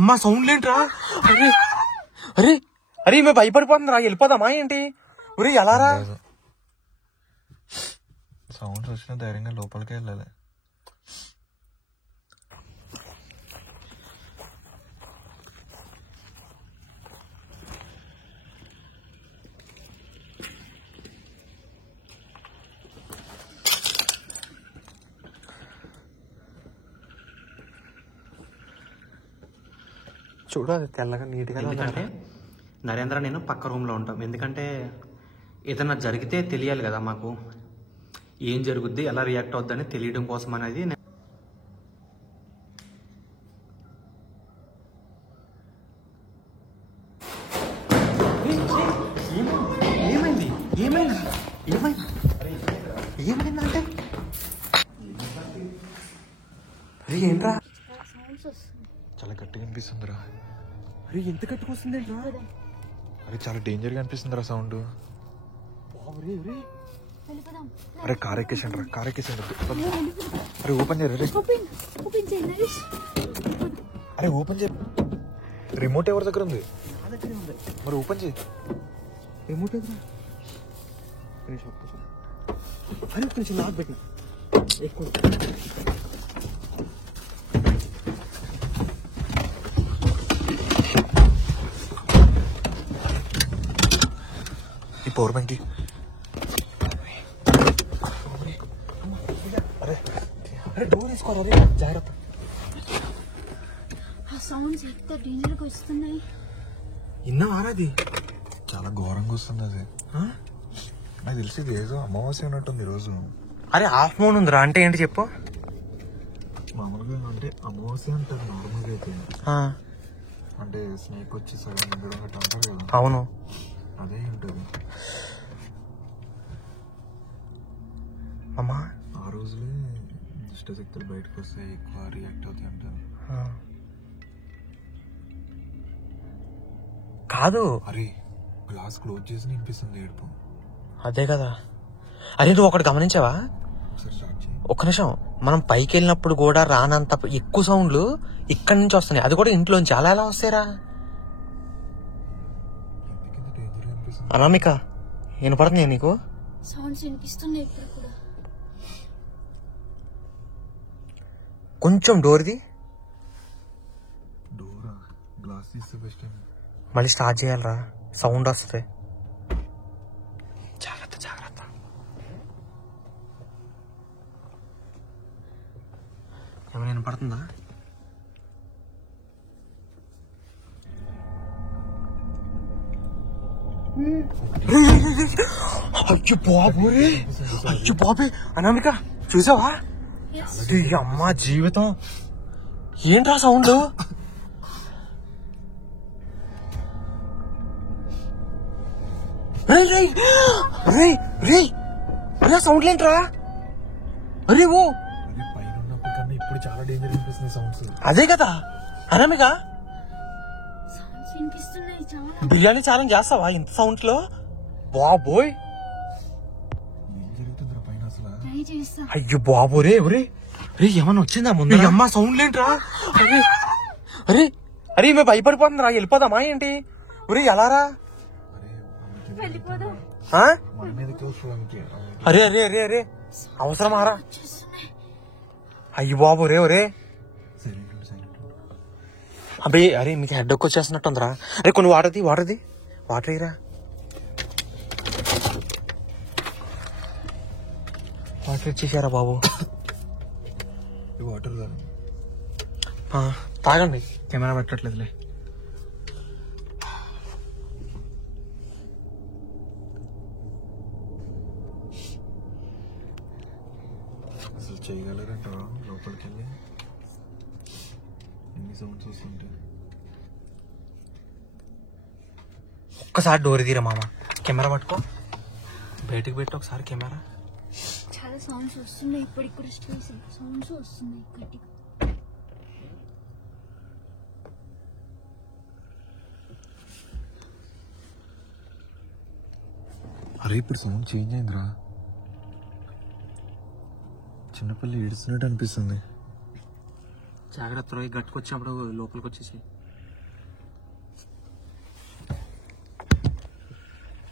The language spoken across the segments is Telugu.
అమ్మ సౌండ్ ఏంట్రా? అరే అరే అరే మేము భయపడిపోతుందిరా, వెళ్ళిపోదామా ఏంటి? ఒరే ఎలారా? సౌండ్స్ వచ్చిన ధైర్యంగా లోపలికి వెళ్ళాలి. చూడాలి తెల్లగా నీట్గా. ఎందుకంటే నరేంద్ర నేను పక్క రూమ్లో ఉంటాం. ఎందుకంటే ఏదైనా జరిగితే తెలియాలి కదా మాకు, ఏం జరుగుద్ది, ఎలా రియాక్ట్ అవుద్దని తెలియడం కోసం అనేది. ఏమైంది ఏమైంది ఏమైంది ఏమైందంటే ఏంట్రా? చాలా గట్టిగా అనిపిస్తుందిరా. అరే ఎంత గట్టిగా వస్తుందేంట్రా? అరే చాలా డేంజర్ గా అనిపిస్తుందిరా సౌండ్. అరే కార్ ఎక్కేసాను రా, కార్ ఎక్కేసాను. అరే ఓపెన్ చేయరు. అరే ఓపెన్ చేయ. రిమోట్ ఎవరి దగ్గర ఉంది? మరి ఓపెన్ చేయి. రిమోట్ ఎదురా? అరే కొంచెం నాకు పెట్టి ఎక్కువ. ఈ పవర్ బ్యాంక్. అరే అరే డోర్ తీసుకోరా, అరే జాగ్రత్త. ఆ సౌండ్స్ ఎంత డేంజర్గా వస్తున్నాయి. ఇన్నావారాది? చాలా ఘోరంగా వస్తుంది అది. నాకు తెలిసి ఇది ఏదో అమావాస్య అన్నట్టుంది ఈరోజు. అరే హాఫ్ మూన్ ఉందిరా, అంటే ఏంటి చెప్పు? మామూలుగా అంటే అమావాస్య అంటారు నార్మల్గా అయితే. అంటే స్నేక్ వచ్చి సగం మింగడం గట్ట అంటారు కదా. అవును అదే ఉంటుంది. అమ్మా ఆ రోజులే దుష్టశక్తులు బయటకు వస్తే ఎక్కువ రియాక్ట్ అవుతాయి అంటారు. కాదు, అరే గ్లాస్ క్లోజ్ చేసి వినిపిస్తుంది ఏడుపు. అదే కదా. అరే నువ్వు ఒకటి గమనించావా? ఒకసారి స్టార్ట్ చేయి. ఒక్క నిమిషం. మనం పైకి వెళ్ళినప్పుడు కూడా రానంత ఎక్కువ సౌండ్లు ఇక్కడి నుంచి వస్తున్నాయి, అది కూడా ఇంట్లోంచి. అలా ఎలా వస్తాయిరా? అనామిక వినపడుతుంది నీకు? సౌండ్స్ వినిపిస్తున్నాయి ఇప్పుడు కూడా. కొంచెం డోర్ది డోరా గ్లాస్ తీస్తే బెస్ట్. మళ్ళీ స్టార్ట్ చేయాలరా, సౌండ్ వస్తుంది. జాగ్రత్త జాగ్రత్త. ఏమైనా వినపడుతుందా? అయ్యో బాబోరే, అయ్యో బాబే. అనామిక చూసావా? అమ్మా జీవితం ఏంట్రా సౌండ్? సౌండ్ ఏంట్రా? అరే ఓ పైన ఉన్నప్పుడు కన్నా ఇప్పుడు చాలా డేంజర్ అనిపిస్తుంది సౌండ్స్. అదే కదా అనామిక. సౌండ్స్ వినిపిస్తున్నాయి చాలా. బిర్యానీ ఛాలెంజ్ చేస్తావా ఇంత సౌండ్స్ లో? బాబోయ్ ఏం జరుగుతుందిరా పైన అసలు? ట్రై చేస్తా. అయ్యో బాబోరే. ఒరే రే ఏమన్నా వచ్చిందా ముందు? అమ్మ సౌండ్ ఏంట్రా? అరే అరే అరే మేము భయపడిపోతుందిరా, వెళ్ళిపోదామా ఏంటి? ఒరే ఎలారా? వెళ్ళిపోదాం. మన మీదకి వస్తుంది. అరే అరే అరే అరే అవసరమారా? అయ్యో బాబు రే. ఒరే అబ్బే అరే మీకు హెడ్ ఎక్ వచ్చేస్తున్నట్టుందిరా. అరే కొన్ని వాటర్ది వాటర్ ఇరా. వాటర్ ఇచ్చేసారా బాబు? వాటర్ తాగండి, కెమెరా పెట్టట్లేదులే. అసలు చేయగలరంట లోపలికి వెళ్ళి? ఎన్ని సౌండ్స్ వస్తుంటాయి. ఒక్కసారి డోర్ తీరా మామ, కెమెరా పట్టుకో, బయటకు పెట్టి ఒకసారి కెమెరా. చాలా సౌండ్స్ వస్తున్నాయి ఇప్పటికి కూడా. సౌండ్స్ వస్తున్నాయి గట్టిగా. అరే ఇప్పుడు సౌండ్ చేంజ్ అయిందిరా. చిన్నపిల్ల ఏడుస్తున్నట్టు అనిపిస్తుంది. జాగ్రత్త రోయ్, గట్టుకొచ్చినప్పుడు లోపలికి వచ్చేసి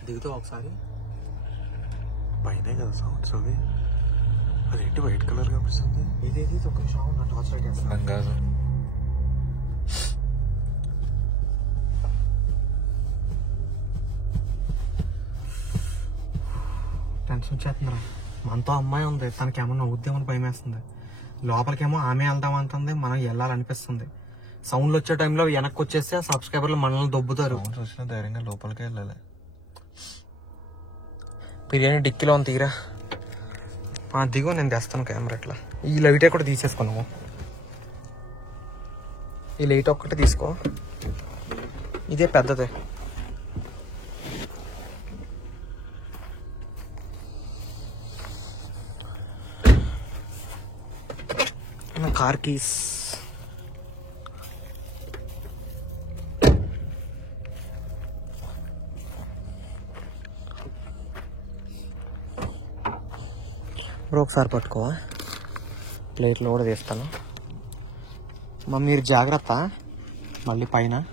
దిగుతావు ఒకసారి. పైనే కదా సౌండ్స్ అవి. అదేంటి వైట్ కలర్ కనిపిస్తుంది? ఇదేది ఒక నిమిషం నా టార్చ్ లైట్ వేస్తాను. కాదు టెన్షన్ వచ్చేస్తుందిరా. మనతో అమ్మాయి ఉంది, తనకి ఏమన్నా ఉద్యమం భయం వేస్తుంది. లోపలికేమో ఆమె వెళ్దామంటుంది, మనం వెళ్ళాలనిపిస్తుంది. సౌండ్లు వచ్చే టైంలో వెనక్కి వచ్చేస్తే సబ్స్క్రైబర్లు మనల్ని దొబ్బుతారు. సౌండ్స్ వచ్చిన ధైర్యంగా లోపలికి వెళ్ళాలి. బిర్యానీ డిక్కీలో ఉంది, తీరా దిగు, నేను తెస్తాను కెమెరా. ఇట్లా ఈ లైటే కూడా తీసేసుకున్నాము. ఈ లైట్ ఒక్కటే తీసుకో, ఇదే పెద్దదే. కార్ కీస్ బ్రో ఒకసారి పట్టుకో, ప్లేట్లో కూడా తీస్తాను. మీరు జాగ్రత్త, మళ్ళీ పైన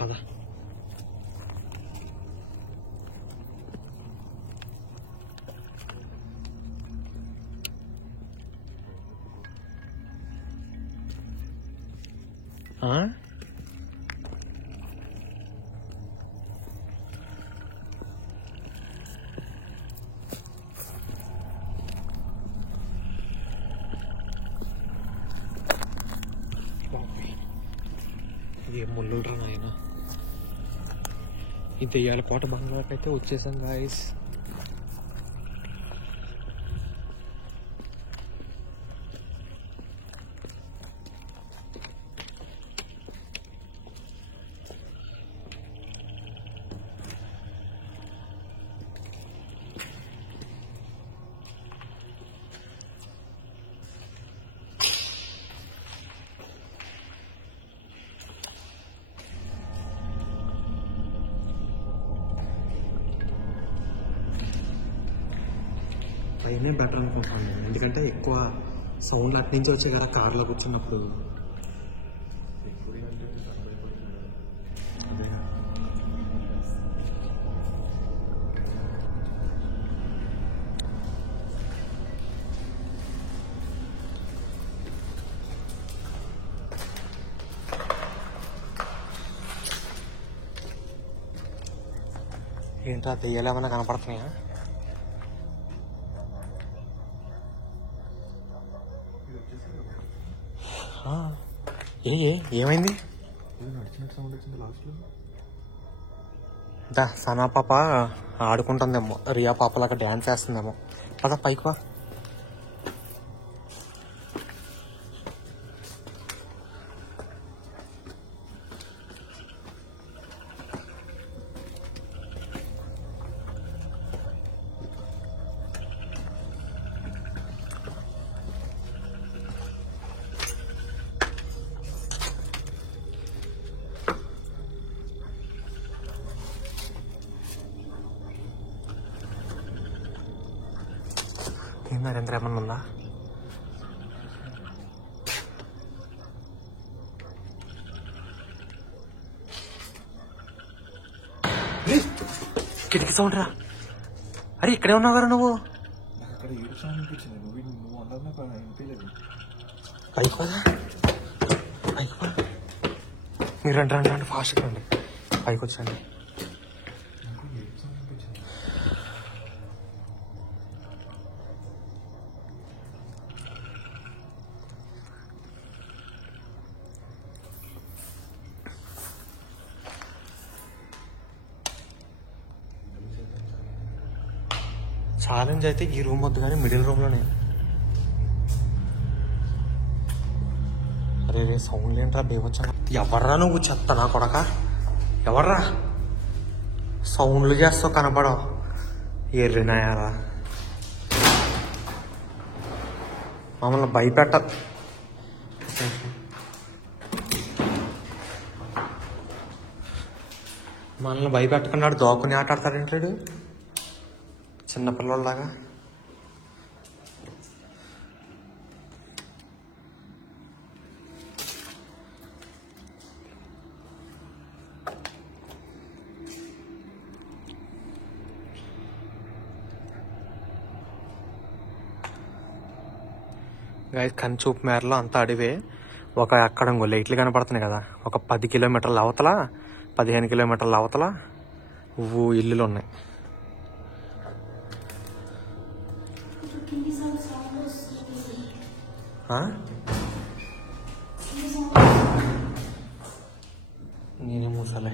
పద. ఇది ముళ్ళురా నాయన. ఈ దెయ్యాల పాట బంగ్లాకైతే వచ్చేసాం గాయస్. పైనే బెటర్ అనుకుంటున్నాను నేను, ఎందుకంటే ఎక్కువ సౌండ్ అటు నుంచి వచ్చే కదా కార్లో కూర్చున్నప్పుడు. ఏంట్రా దెయ్యాలు ఏమైనా కనపడుతున్నాయా? ఏమైంది? నడిచినట్టు సౌండ్ వచ్చింది లాస్ట్లో. సనా పాప ఆడుకుంటుందేమో, రియా పాపలాగా డ్యాన్స్ వేస్తుందేమో. పద పైకి వా. నరేంద్ర ఏమన్నా ఉందా? కిటికీ సౌండ్ రా. అరే ఇక్కడే ఉన్నావు కదా నువ్వు. అక్కడ ఏడు సౌండ్ అనిపించింది. నువ్వు అన్నది నాకు అనిపించలేదు. పైకి పదా, పైకి పద. మీరు రండి రండి రండి, ఫాస్ట్గా రండి, పైకి వచ్చండి. ఛాలెంజ్ అయితే ఈ రూమ్ వద్దు కానీ మిడిల్ రూమ్లోనే. అరే రే సౌండ్ ఏంట్రా బేవచ్చా? ఎవర్రా నువ్వు చెత్త నా కొడక? ఎవర్రా సౌండ్లు చేస్తావు కనపడవు? ఎర్రినాయారా, మమ్మల్ని భయపెట్ట. మనల్ని భయపెట్టకున్నాడు, దోకుని ఆట ఆడతాడేంటాడు. చిన్నపిల్లలాగా. కంచూపు మేరలో అంతా అడివే. అక్కడ లైట్లు కనపడుతున్నాయి కదా, ఒక 10 కిలోమీటర్ల అవతల 15 కిలోమీటర్ల అవతల ఇల్లులు ఉన్నాయి. నేనే మూసాలే.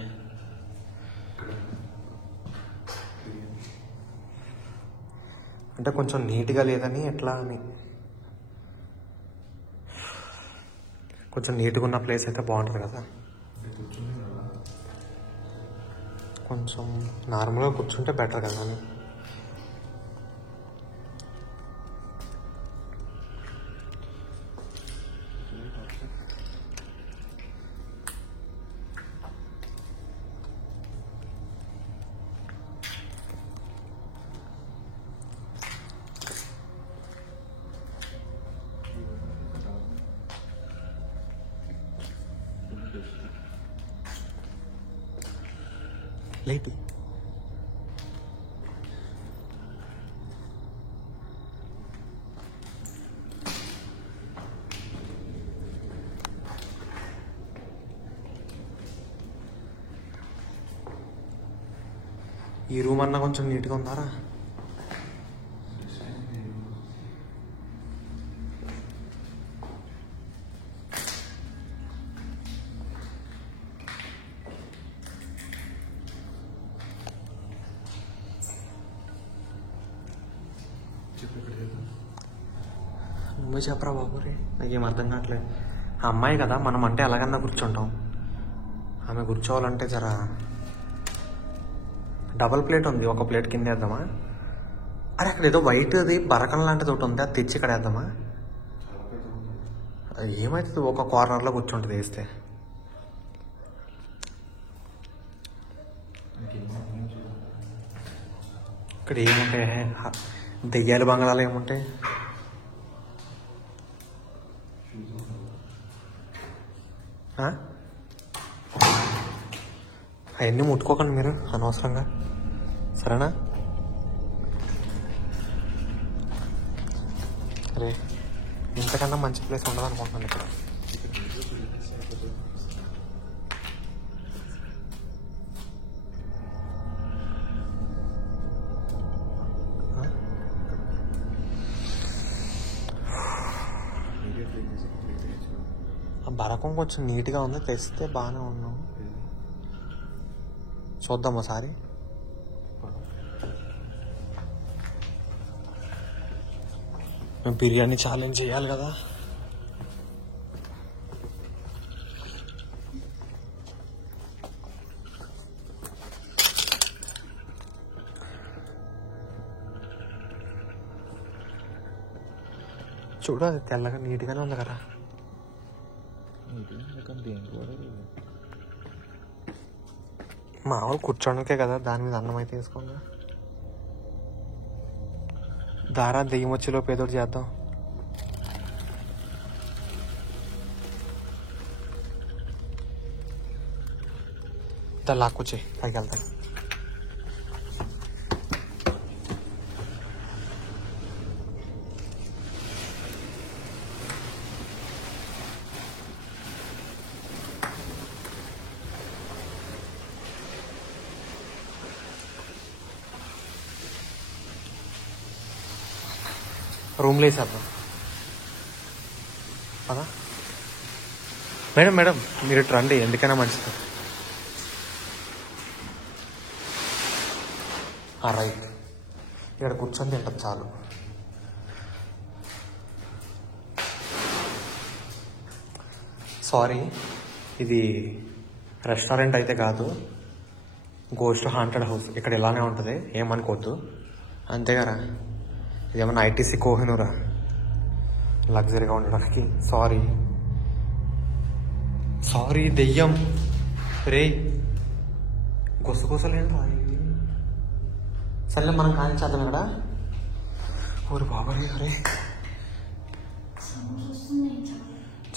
అంటే కొంచెం నీట్గా లేదని ఎట్లా అని. కొంచెం నీట్గా ఉన్న ప్లేస్ అయితే బాగుంటుంది కదా. కొంచెం నార్మల్గా కూర్చుంటే బెటర్ కదా అని. లైట్ ఈ రూమ్ అన్నా కొంచెం నీట్గా ఉందారా? నువ్వే చెప్పరా బాబు రే, నాకేం అర్థం కావట్లేదు. ఆ అమ్మాయి కదా, మనం అంటే ఎలాగన్నా కూర్చుంటాం. ఆమె కూర్చోవాలంటే జరా డబల్ ప్లేట్ ఉంది, ఒక ప్లేట్ కింద వేద్దామా? అరే అక్కడ ఏదో వైట్ది బరకం లాంటిది ఒకటి ఉంది, అది తెచ్చి ఇక్కడ వేద్దామా? ఏమవుతుంది, ఒక కార్నర్లో కూర్చుంటుంది వేస్తే. ఇక్కడ ఏముంటాయి, దెయ్యాల బంగాళాలు ఏముంటాయి? అవన్నీ ముట్టుకోకండి మీరు అనవసరంగా, సరేనా? అరే ఇంతకన్నా మంచి ప్లేస్ ఉండదు అనుకుంటున్నాను ఇక్కడ. ఆ బరకం కొంచెం నీట్గా ఉంది, తెస్తే బాగానే ఉన్నాం. చూద్దాం ఒకసారి. బిర్యానీ ఛాలెంజ్ చేయాలి కదా. చూడు అది తెల్లగా నీట్గానే ఉంది కదా. మామూలు కూర్చోడానికే కదా, దాని మీద అన్నం అయితే వేసుకోండి. దారా దెయ్యం వచ్చేలోపు ఏదో చేద్దాం. లాక్కొచ్చి పైకి వెళ్తాం. రూమ్లో వేసేద్దాం కదా. మేడం మేడం మీరు ఇటు రండి, ఎందుకైనా మంచిది. రైట్, ఇక్కడ కూర్చొని తింటాం చాలు. సారీ, ఇది రెస్టారెంట్ అయితే కాదు, గోస్ట్ హాంటెడ్ హౌస్. ఇక్కడ ఇలానే ఉంటుంది, ఏమనుకోవద్దు. అంతేగారా, ఇదేమన్నా ఐటీసీ కోహినూరా లగ్జరీగా ఉండడానికి. సారీ సారీ దెయ్యం రే, గుసగుసలేంట్రా సర్లే మనం కానిచ్చేద్దాం ఇక్కడ. ఊరు బాబాయ్ అరే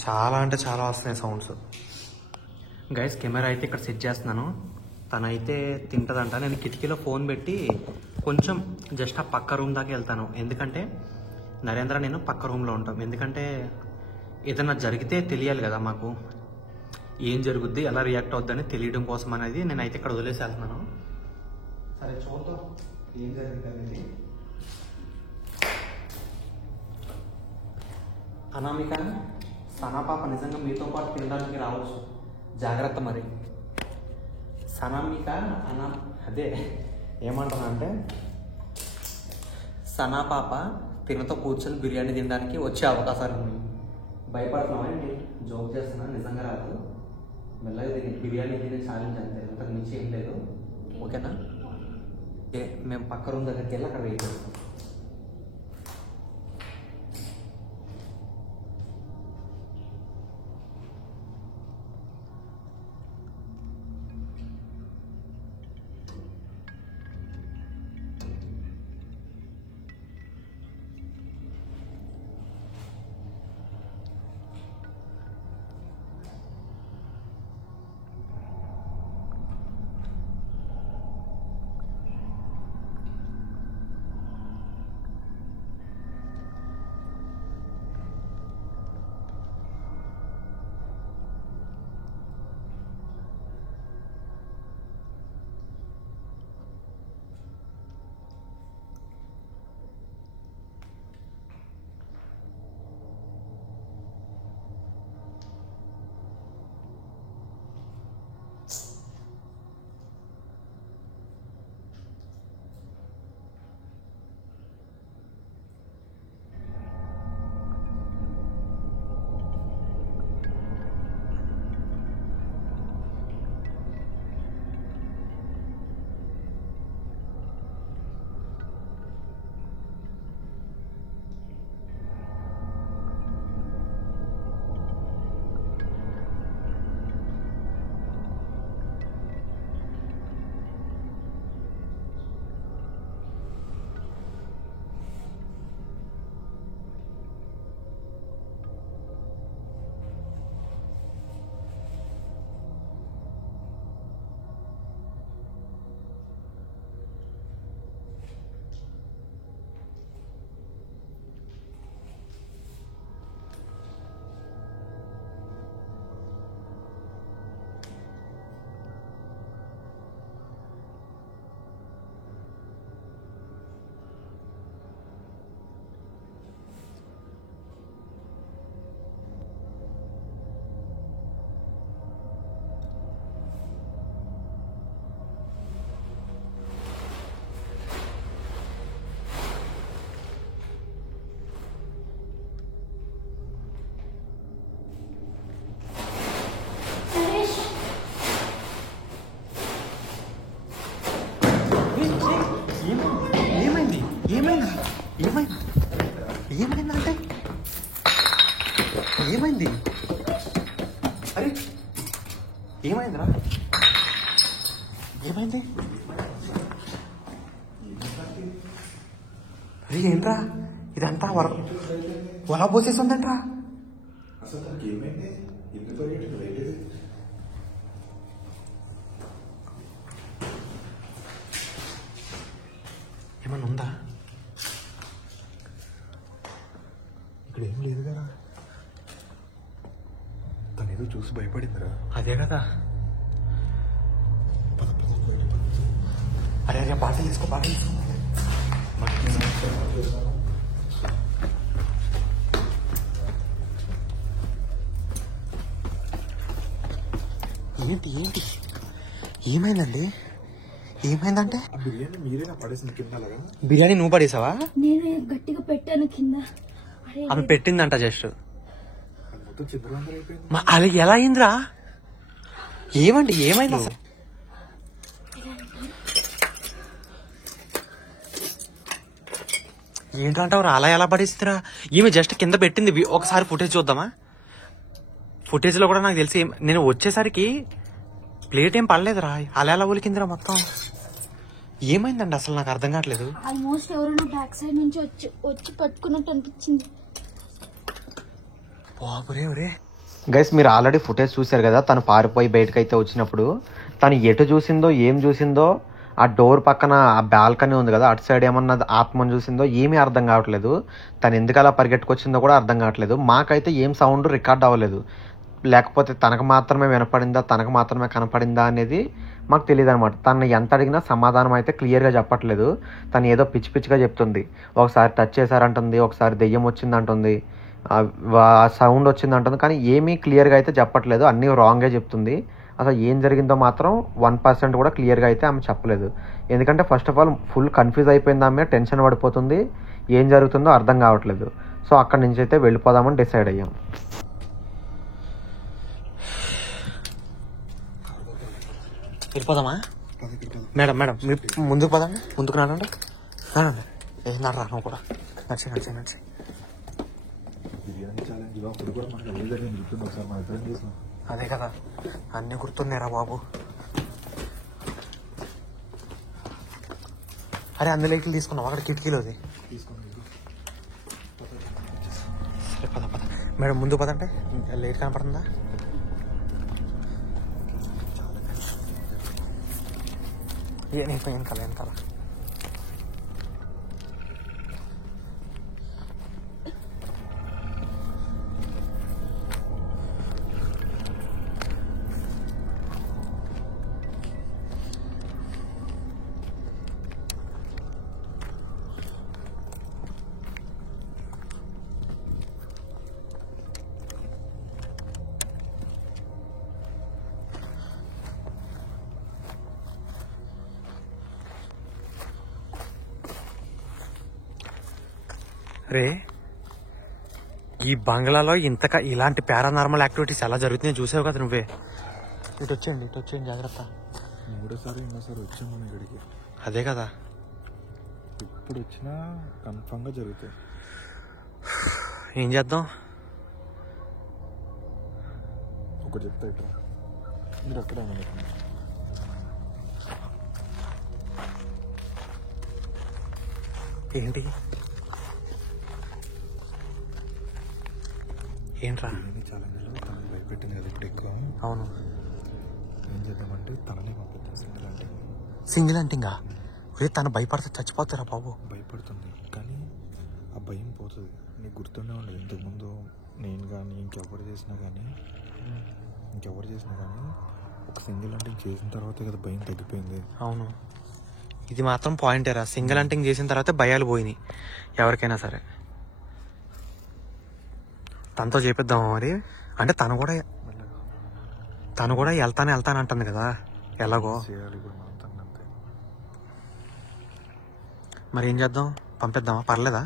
చాలా అంటే చాలా వస్తున్నాయి సౌండ్స్. గైస్ కెమెరా అయితే ఇక్కడ సెట్ చేస్తున్నాను. తనైతే తింటదంట. నేను కిటికీలో ఫోన్ పెట్టి కొంచెం జస్ట్ ఆ పక్క రూమ్ దాకా వెళ్తాను. ఎందుకంటే నరేంద్ర నేను పక్క రూమ్లో ఉంటాం. ఎందుకంటే ఏదైనా జరిగితే తెలియాలి కదా మాకు, ఏం జరుగుద్ది ఎలా రియాక్ట్ అవుద్దని తెలియడం కోసం అనేది నేనైతే ఇక్కడ వదిలేసి వెళ్తున్నాను. సరే చూద్దాం ఏం జరిగింది అనేది. అనామిక సనా పాప నిజంగా మీతో పాటు తినడానికి రావచ్చు, జాగ్రత్త మరి. సనామిక అదే ఏమంటాను అంటే సనా పాప తినతో కూర్చొని బిర్యానీ తినడానికి వచ్చే అవకాశాలు ఉన్నాయి. భయపడుతున్నావా ఏంటి? జోక్ చేస్తున్నా, నిజంగా రాదు. మెల్లగా తిని బిర్యానీ తినే ఛాలెంజ్ అంతే, అంతకు మించి ఏం లేదు. ఓకేనా? మేము పక్క రూమ్ దగ్గరికి వెళ్ళి అక్కడ వెయిట్ చేస్తాం. ఏమైందంటే ఏమైంది? అరే ఏమైందిరా? ఏమైంది? అరే ఏంట్రా ఇదంతా వల పోసేసిందంట్రా. ఏమన్నా ఉందా? ఇక్కడ ఏం లేదు కదా. తను ఏదో చూసి భయపడిందిరా. అదే కదా. అరే అరే బాటిల్ తీసుకో, బాటిల్ తీసుకో. ఏంటి ఏంటి ఏమైందండి? ఏమైందంటే బిర్యానీ మీరేనా పడేసింది కింద? అలాగా బిర్యానీ నువ్వు పడేసావా? నేను గట్టిగా పెట్టాను కింద. ఆమె పెట్టిందంట జస్ట్. మొత్తం చిందరవందర అయిపోయింది. అది ఎలా అయిందిరా? ఏమండి ఏమైంది అసలు? ఏంటంటావు అలా ఎలా పడేస్తుందిరా? ఈమె జస్ట్ కింద పెట్టింది. ఒకసారి ఫుటేజ్ చూద్దామా? ఫుటేజ్ లో కూడా నాకు తెలిసి నేను వచ్చేసరికి ప్లేట్ ఏం పడలేదురా. అలా ఎలా ఒలికిందిరా మొత్తం? ఏమైందండి అసలు నాకు అర్థం కావట్లేదు. ఆల్మోస్ట్ ఎవరైనా బ్యాక్ సైడ్ నుంచి వచ్చి పట్టుకున్నట్టు అనిపించింది. గైస్ మీరు ఆల్రెడీ ఫుటేజ్ చూశారు కదా, తను పారిపోయి బయటకు అయితే వచ్చినప్పుడు తను ఎటు చూసిందో ఏం చూసిందో, ఆ డోర్ పక్కన ఆ బాల్కనీ ఉంది కదా అటు సైడ్ ఏమన్నా ఆత్మను చూసిందో ఏమీ అర్థం కావట్లేదు. తను ఎందుకు అలా పరిగెట్టుకొచ్చిందో కూడా అర్థం కావట్లేదు. మాకైతే ఏం సౌండ్ రికార్డ్ అవ్వలేదు. లేకపోతే తనకు మాత్రమే వినపడిందా, తనకు మాత్రమే కనపడిందా అనేది మాకు తెలియదు అనమాట. తను ఎంత అడిగినా సమాధానం అయితే క్లియర్గా చెప్పట్లేదు. తను ఏదో పిచ్చి పిచ్చిగా చెప్తుంది. ఒకసారి టచ్ చేశారంటుంది, ఒకసారి దెయ్యం వచ్చిందంటుంది, సౌండ్ వచ్చిందంటుంది, కానీ ఏమీ క్లియర్గా అయితే చెప్పట్లేదు. అన్నీ రాంగే చెప్తుంది. అసలు ఏం జరిగిందో మాత్రం 1% కూడా క్లియర్గా అయితే ఆమె చెప్పలేదు. ఎందుకంటే first of all full confuse అయిపోయింది ఆమె, టెన్షన్ పడిపోతుంది, ఏం జరుగుతుందో అర్థం కావట్లేదు. సో అక్కడి నుంచి అయితే వెళ్ళిపోదామని డిసైడ్ అయ్యాం. వెళ్ళిపోదామా మేడం? మేడం మీరు ముందుకు పదండి, ముందుకు నడండి. నడరా నువ్వు కూడా, నడిచి. బిర్యానీ ఛాలెంజ్ అప్పుడు కూడా మనకి ఎలా జరిగింది గుర్తుంది, ఒకసారి మన ఇద్దరం చేసాం. అదే కదా, అన్నీ గుర్తున్నారా బాబు? అరే అందులోకి తీసుకున్నావు అక్కడ కిటికీలోది. సరే పద. మేడం ముందు పదంటే లేట్ కనపడుతుందా? వెనకాల రే, ఈ బంగ్లాలో ఇలాంటి పారానార్మల్ యాక్టివిటీస్ ఎలా జరుగుతున్నాయో చూసావు కదా నువ్వే. ఇటు వచ్చేయండి జాగ్రత్త. మూడోసారి ఇంకోసారి వచ్చాం మనం ఇక్కడికి. అదే కదా, ఇప్పుడు వచ్చినా కన్ఫామ్గా జరుగుతాయి. ఏం చేద్దాం? ఒకటి చెప్తా ఇట్లా, మీరు అక్కడే అనుకుంటున్నారు. ఏంట్రా? బిర్యానీ ఛాలెంజ్లో తనని భయపెట్టింది కదా ఇప్పుడు ఎక్కువ. అవును, ఏం చేద్దామంటే తననే పంపిద్దాం సింగిల్ సింగిల్ అంటింగా. తను భయపడితే చచ్చిపోతారా బాబు? భయపడుతుంది కానీ ఆ భయం పోతుంది. నీకు గుర్తుండే ఉండదు, ఇంతకుముందు నేను కానీ ఇంకెవరు చేసినా కానీ ఒక సింగిల్ అంటింగ్ చేసిన తర్వాత కదా భయం తగ్గిపోయింది. అవును, ఇది మాత్రం పాయింటేరా. సింగిల్ అంటింగ్ చేసిన తర్వాత భయాలు పోయినాయి ఎవరికైనా సరే. తనతో చేపిద్దామా మరి? అంటే తను కూడా వెళ్తాను అంటుంది కదా ఎలాగో. చేయాలి ఇప్పుడు మనం తనంతే. మరి ఏం చేద్దాం? పంపిద్దామా? పర్లేదా?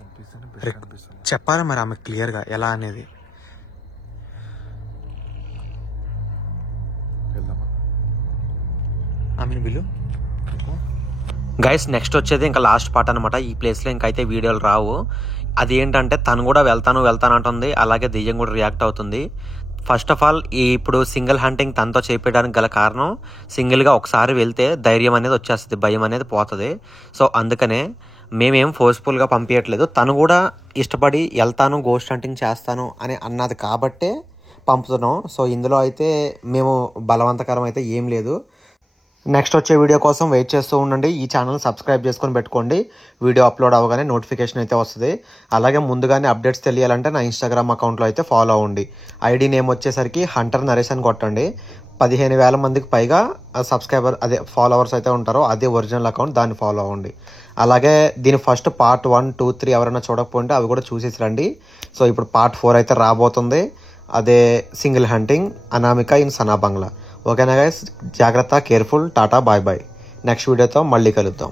పంపిస్తేనే బెస్ట్ అనిపిస్తుంది. చెప్పాలి మరి ఆమె క్లియర్గా ఎలా అనేది. వెళ్దామా? ఆమెను బిల్లు గైస్. నెక్స్ట్ వచ్చేది ఇంకా లాస్ట్ పార్ట్ అనమాట. ఈ ప్లేస్లో ఇంకైతే వీడియోలు రావు. అది ఏంటంటే తను కూడా వెళ్తాను అంటుంది, అలాగే దెయ్యం కూడా రియాక్ట్ అవుతుంది. ఫస్ట్ ఆఫ్ ఆల్ ఇప్పుడు సింగిల్ హంటింగ్ తనతో చేపించడానికి గల కారణం, సింగిల్గా ఒకసారి వెళ్తే ధైర్యం అనేది వచ్చేస్తుంది, భయం అనేది పోతుంది. సో అందుకనే మేమేం ఫోర్స్ఫుల్గా పంపించట్లేదు. తను కూడా ఇష్టపడి వెళ్తాను గోస్ట్ హంటింగ్ చేస్తాను అని అన్నది కాబట్టే పంపుతున్నాం. సో ఇందులో అయితే మేము బలవంతకరం అయితే ఏం లేదు. నెక్స్ట్ వచ్చే వీడియో కోసం వెయిట్ చేస్తూ ఉండండి. ఈ ఛానల్ సబ్స్క్రైబ్ చేసుకొని పెట్టుకోండి. వీడియో అప్లోడ్ అవ్వగానే నోటిఫికేషన్ అయితే వస్తుంది. అలాగే ముందుగానే అప్డేట్స్ తెలియాలంటే నా ఇన్స్టాగ్రామ్ అకౌంట్లో అయితే ఫాలో అవ్వండి. ఐడి నేమ్ వచ్చేసరికి హంటర్ నరేష్ అని కొట్టండి. 15,000 మందికి పైగా ఫాలోవర్స్ అయితే ఉంటారో అదే ఒరిజినల్ అకౌంట్, దాన్ని ఫాలో అవ్వండి. అలాగే దీని ఫస్ట్ పార్ట్ 1, 2, 3 ఎవరైనా చూడకపోతే అవి కూడా చూసేసి రండి. సో ఇప్పుడు పార్ట్ 4 అయితే రాబోతుంది. అదే సింగిల్ హంటింగ్ అనామిక ఇన్ సనా బంగ్లా. ఓకేనా గైస్? జాగ్రత్త, careful, tata, bye bye. Next వీడియోతో మళ్ళీ కలుద్దాం.